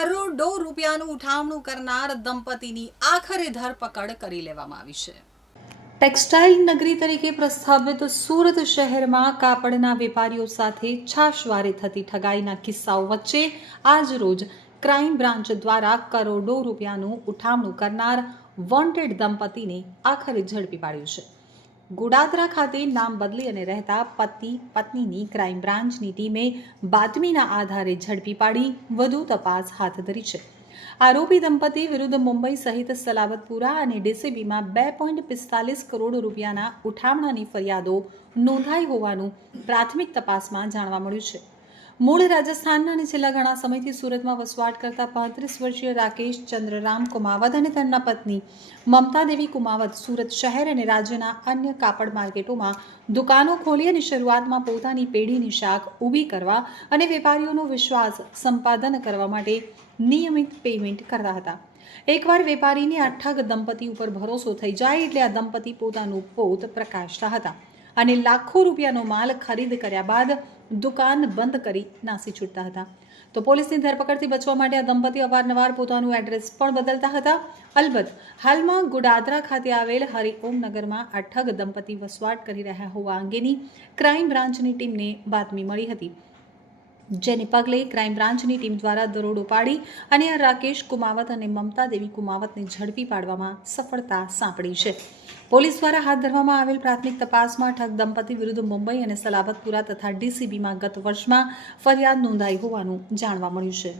કરોડો રૂપિયાનું ઉઠામણું કરનાર દંપતીની આખરે ધરપકડ કરી લેવામાં આવી છે। ટેક્સટાઇલ નગરી તરીકે પ્રસ્થાપિત સુરત શહેરમાં કાપડના વેપારીઓ સાથે છાશવારે થતી ઠગાઈના કિસ્સાઓ વચ્ચે આજ રોજ ક્રાઇમ બ્રાન્ચ દ્વારા કરોડો રૂપિયાનું ઉઠામણું કરનાર વોન્ટેડ દંપતીને આખરે ઝડપી પાડ્યું છે। ગોડાદરા ખાતે નામ બદલી અને રહેતા પતિ પત્નીની ક્રાઇમ બ્રાન્ચની ટીમે બાતમીના આધારે ઝડપી પાડી વધુ તપાસ હાથ ધરી છે। આરોપી દંપતી વિરુદ્ધ મુંબઈ સહિત સલાબતપુરા અને ડીસીબીમાં 2.45 કરોડ રૂપિયાના ઉઠામણાની ફરિયાદો નોંધાઈ હોવાનું પ્રાથમિક તપાસમાં જાણવા મળ્યું છે। મૂળ રાજસ્થાનના અને છેલ્લા ઘણા સમયથી સુરતમાં વસવાટ કરતા 35 વર્ષીય રાકેશ ચંદ્રરામ કુમાવત અને તેમના પત્ની મમતા દેવી કુમાવત સુરત શહેર અને રાજ્યના અન્ય કાપડ માર્કેટોમાં દુકાનો ખોલી અને શરૂઆતમાં પોતાની પેઢીની શાખ ઊભી કરવા અને વેપારીઓનો વિશ્વાસ સંપાદન કરવા માટે નિયમિત પેમેન્ટ કરતા હતા। એકવાર વેપારીની આ ઠગ દંપતી ઉપર ભરોસો થઈ જાય એટલે આ દંપતી પોતાનું પોત પ્રકાશતા હતા અને લાખો રૂપિયાનો માલ ખરીદ કર્યા બાદ દુકાન બંધ કરી નાસી છૂટતા હતા। તો પોલીસની ધરપકડથી બચવા માટે આ દંપતી અવારનવાર પોતાનું એડ્રેસ પણ બદલતા હતા। અલબત્ત હાલમાં ગોડાદરા ખાતે આવેલ હરિઓમ નગરમાં આ ઠગ દંપતી વસવાટ કરી રહ્યા હોવા અંગેની ક્રાઇમ બ્રાન્ચની ટીમને બાતમી મળી હતી, જેને પગલે ક્રાઇમ બ્રાન્ચની ટીમ દ્વારા દરોડો પાડી અને આ રાકેશ કુમાવત અને મમતા દેવી કુમાવતને ઝડપી પાડવામાં સફળતા સાંપડી છે। પોલીસ દ્વારા હાથ ધરવામાં આવેલ પ્રાથમિક તપાસમાં ઠગ દંપતી વિરુદ્ધ મુંબઈ અને સલાબતપુરા તથા ડીસીબીમાં ગત વર્ષમાં ફરિયાદ નોંધાઈ હોવાનું જાણવા મળ્યું છે।